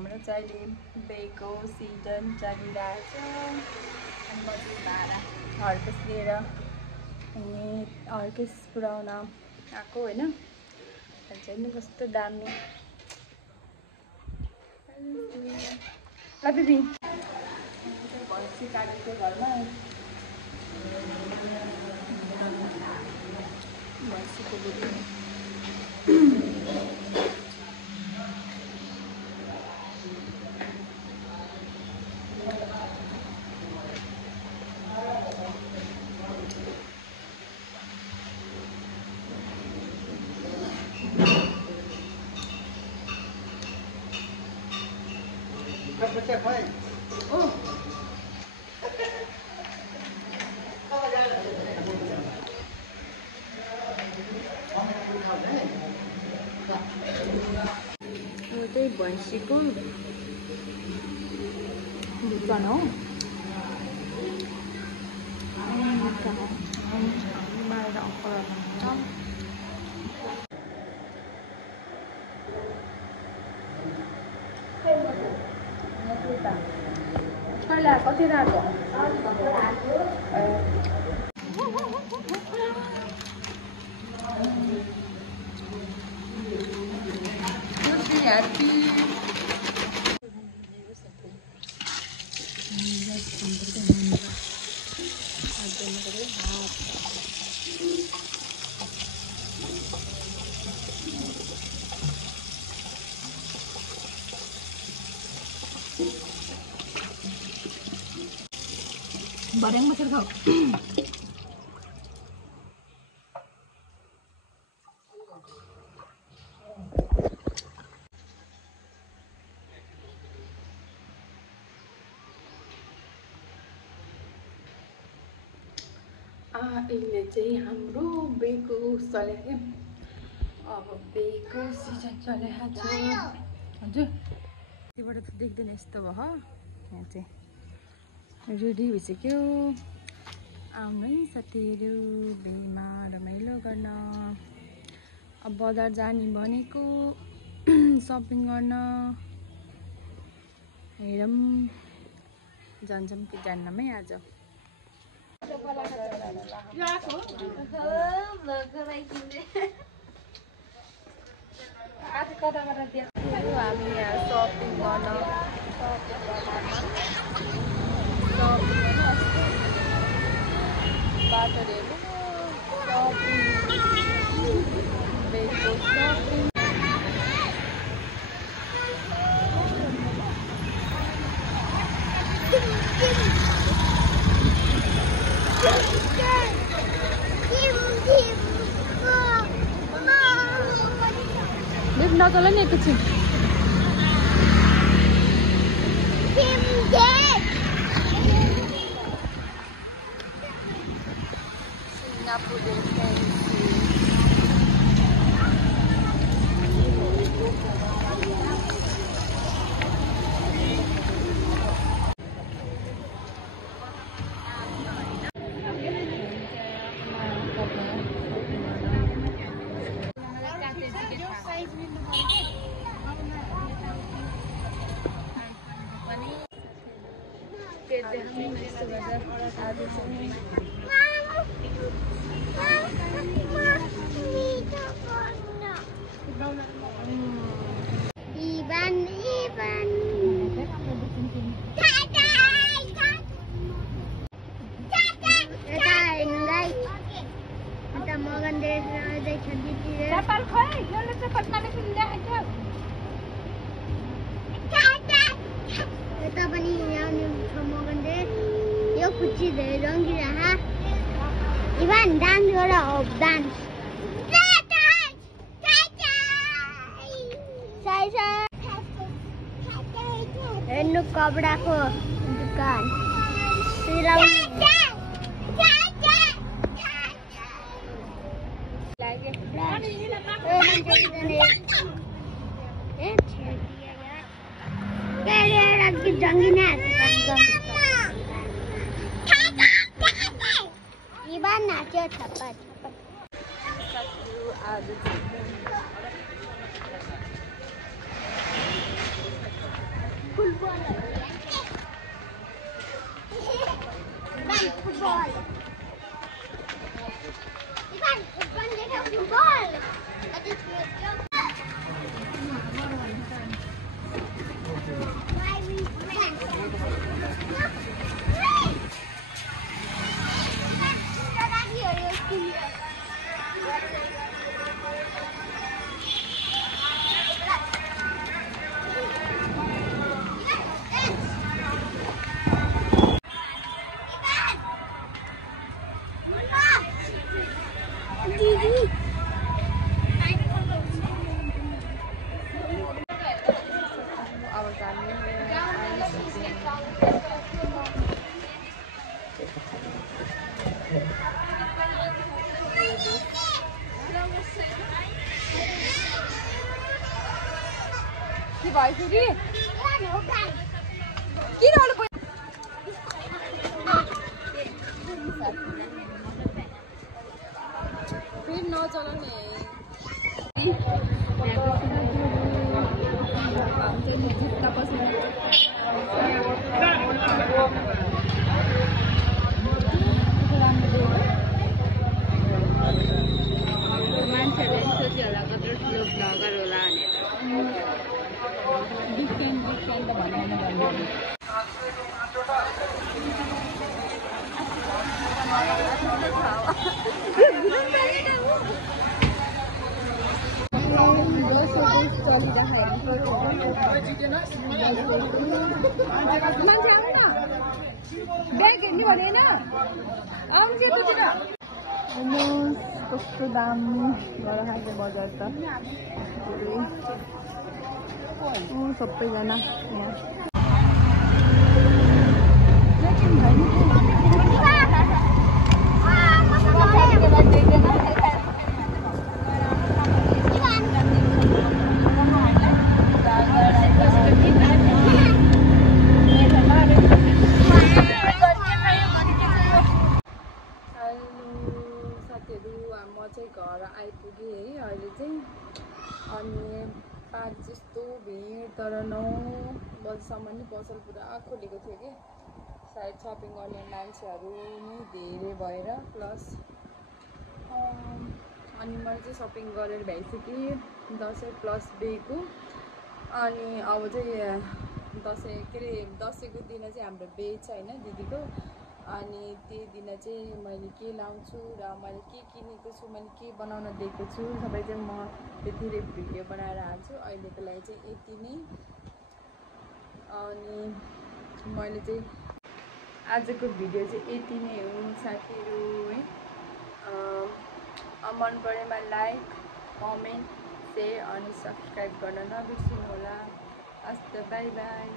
हाम्रो चाहिँ अहिले बेको सिजन चलिरहेछ अनि म चाहिँ भाडा हर्केस लिएर अनि हर्केस पुऱ्याउन आएको होइन। चाहिँ नि कस्तो दामी ल दिदी भैँसी काटेको घरमा भैँसीको दुध त्यही भैँसीको दुकान हो। बाहिर अफर कहिले कति रातो हैप्पी bareng masih kau अहिले चाहिँ हाम्रो बेको चलेको अब बेको सिजन चलेको छ हजुर। त्यबाट त देख्दैन यस्तो भयो यहाँ चाहिँ रेडी भइसक्यो। आउनु है साथीहरू बेमा रमाइलो गर्न। अब बजार जाने भनेको सपिङ गर्न हेरौँ जान्छौँ कि जान्नमै आज। हामी यहाँ सपिङ गर्न बाटोहरू बेको सपिङ नचला नि एकैछिन Ivan dance or dance. Enu kabra ko dukan. Ivan nacho chapat. फिर नचलाउने मान्छेहरूले सोच्यो होला कत्रो ठुलो भ्लगर होला भनेर डिफ्रेन्ट त भन्दैन मान्छे आउन ब्याग हेर्ने भनेन आउँछ यतातिर कस्तो दाम गरेर खाएको बजार त सबैजना घर आइपुगेँ है अहिले चाहिँ अनि 5 जस्तो भिड तर 9 बजीसम्म नि पसल पुरा खोलेको थियो कि सायद सपिङ गर्ने मान्छेहरू नि धेरै भएर प्लस अनि मैले चाहिँ सपिङ गरेर भ्याइसकेँ दसैँ प्लस बेको अनि अब चाहिँ दसैँ के अरे दसैँको दिन चाहिँ हाम्रो बे छ होइन दिदीको अनि त्यही दिन चाहिँ मैले के लाउँछु र मैले के किनेको छु मैले के बनाउन दिएको छु सबै चाहिँ म त्यतिले भिडियो बनाएर हाल्छु अहिलेको लागि चाहिँ यति नै अनि मैले चाहिँ आजको भिडियो चाहिँ यति नै हो साथीहरू है मन परेमा लाइक कमेन्ट सेयर अनि सब्सक्राइब गर्न नबिर्सिनु होला हस् त बाई बाई।